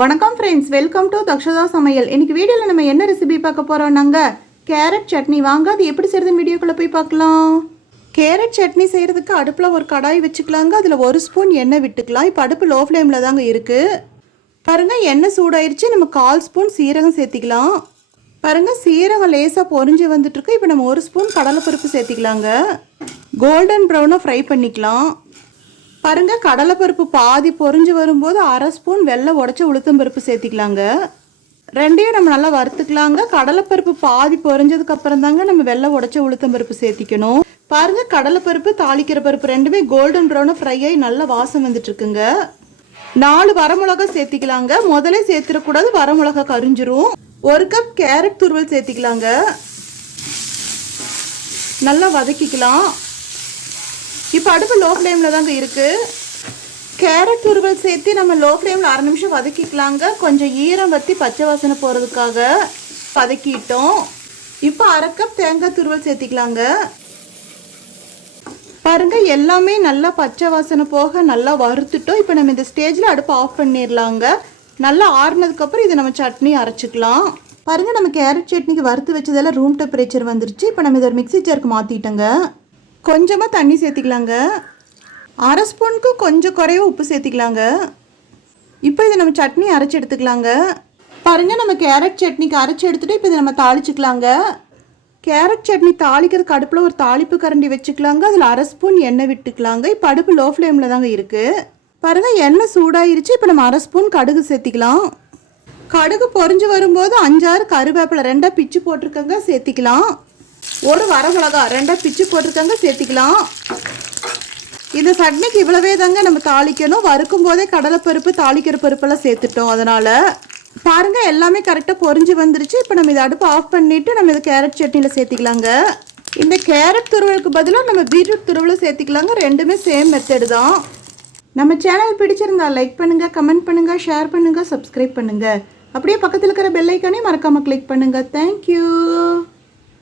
வணக்கம் friends, welcome to Dakshata சமையல். இன்னைக்கு வீடியோவில் நம்ம என்ன ரெசிபி பார்க்க போகிறோம்னாங்க கேரட் சட்னி. வாங்க அது எப்படி செய்கிறதுன்னு வீடியோக்குள்ளே போய் பார்க்கலாம். கேரட் சட்னி செய்கிறதுக்கு அடுப்பில் ஒரு கடாய் வச்சுக்கலாங்க. அதில் 1 ஸ்பூன் எண்ணெய் விட்டுக்கலாம். இப்போ அடுப்பு லோ ஃப்ளேமில் தாங்க இருக்குது. பாருங்கள், எண்ணெய் சூடாயிருச்சு. நம்ம 1/4 ஸ்பூன் சீரகம் சேர்த்திக்கலாம். பாருங்கள், சீரகம் லேசாக பொரிஞ்சு வந்துட்டுருக்கு. இப்போ நம்ம 1 ஸ்பூன் கடலைப்பருப்பு சேர்த்திக்கலாங்க. கோல்டன் ப்ரௌனாக ஃப்ரை பண்ணிக்கலாம். பாருங்கள், கடலைப்பருப்பு பாதி பொரிஞ்சு வரும்போது 1/2 ஸ்பூன் வெள்ளை உடச்ச உளுத்தம்பருப்பு சேர்த்திக்கலாங்க. ரெண்டையும் நம்ம நல்லா வறுத்துக்கலாங்க. கடலைப்பருப்பு பாதி பொரிஞ்சதுக்கப்புறம் தாங்க நம்ம வெள்ளை உடச்ச உளுத்தம்பருப்பு சேர்த்திக்கணும். பாருங்கள், கடலைப்பருப்பு தாளிக்கிற பருப்பு ரெண்டுமே கோல்டன் ப்ரௌனாக ஃப்ரை ஆகி நல்லா வாசம் வந்துட்டுருக்குங்க. 4 வரமிளகா சேர்த்திக்கலாங்க. முதலே சேர்த்துடக்கூடாது, வரமிளகா கரிஞ்சிரும். 1 கப் கேரட் துருவல் சேர்த்திக்கலாங்க. நல்லா வதக்கிக்கலாம். இப்போ அடுப்பு லோ ஃப்ளேமில் தாங்க இருக்குது. கேரட் துருவல் சேர்த்து நம்ம லோ ஃப்ளேமில் 1/2 நிமிஷம் வதக்கிக்கலாங்க. கொஞ்சம் ஈரம் வற்றி பச்சை வாசனை போகிறதுக்காக வதக்கிட்டோம். இப்போ 1/2 கப் தேங்காய் துருவல் சேர்த்திக்கலாங்க. பாருங்கள், எல்லாமே நல்லா பச்சை வாசனை போக நல்லா வறுத்துட்டோம். இப்போ நம்ம இந்த ஸ்டேஜில் அடுப்பு ஆஃப் பண்ணிடலாங்க. நல்லா ஆறுனதுக்கப்புறம் இதை நம்ம சட்னி அரைச்சிக்கலாம். பாருங்கள், நம்ம கேரட் சட்னிக்கு வறுத்து வச்சதெல்லாம் ரூம் டெம்பரேச்சர் வந்துருச்சு. இப்போ நம்ம இதை ஒரு மிக்ஸி ஜாருக்கு மாற்றிட்டோங்க. கொஞ்சமாக தண்ணி சேர்த்திக்கலாங்க. 1/2 ஸ்பூனுக்கு கொஞ்சம் குறைய உப்பு சேர்த்திக்கலாங்க. இப்போ இதை நம்ம சட்னி அரைச்சி எடுத்துக்கலாங்க. பாருங்கள், நம்ம கேரட் சட்னிக்கு அரைச்சி எடுத்துகிட்டு இப்போ இதை நம்ம தாளிச்சிக்கலாங்க. கேரட் சட்னி தாளிக்கிறதுக்கு அடுப்பில் ஒரு தாளிப்பு கரண்டி வச்சுக்கலாங்க. அதில் 1/2 ஸ்பூன் எண்ணெய் விட்டுக்கலாங்க. இப்போ அடுப்பு லோ ஃப்ளேமில் தாங்க இருக்குது. பாருங்கள், எண்ணெய் சூடாயிருச்சு. இப்போ நம்ம 1/2 ஸ்பூன் கடுகு சேர்த்திக்கலாம். கடுகு பொரிஞ்சு வரும்போது 5-6 கருவேப்பிலை 2 பிச்சு போட்டிருக்கங்க சேர்த்திக்கலாம். 1 வரமிளகா 2 பிச்சு போட்டிருக்கங்க சேர்த்திக்கலாம். இந்த சட்னிக்கு இவ்வளவே தாங்க நம்ம தாளிக்கணும். வறுக்கும் போதே கடலைப்பருப்பு தாளிக்கிற பருப்பெல்லாம் சேர்த்துட்டோம். அதனால் பாருங்கள், எல்லாமே கரெக்டாக பொரிஞ்சு வந்துருச்சு. இப்போ நம்ம இதை அடுப்பு ஆஃப் பண்ணிவிட்டு நம்ம இதை கேரட் சட்னியில் சேர்த்திக்கலாங்க. இந்த கேரட் துருவலுக்கு பதிலாக நம்ம பீட்ரூட் துருவலும் சேர்த்திக்கலாங்க. ரெண்டுமே சேம் மெத்தடு தான். நம்ம சேனல் பிடிச்சிருந்தா லைக் பண்ணுங்கள், கமெண்ட் பண்ணுங்கள், ஷேர் பண்ணுங்கள், சப்ஸ்கிரைப் பண்ணுங்கள். அப்படியே பக்கத்தில் இருக்கிற பெல் ஐக்கானே மறக்காமல் கிளிக் பண்ணுங்கள். தேங்க்யூ.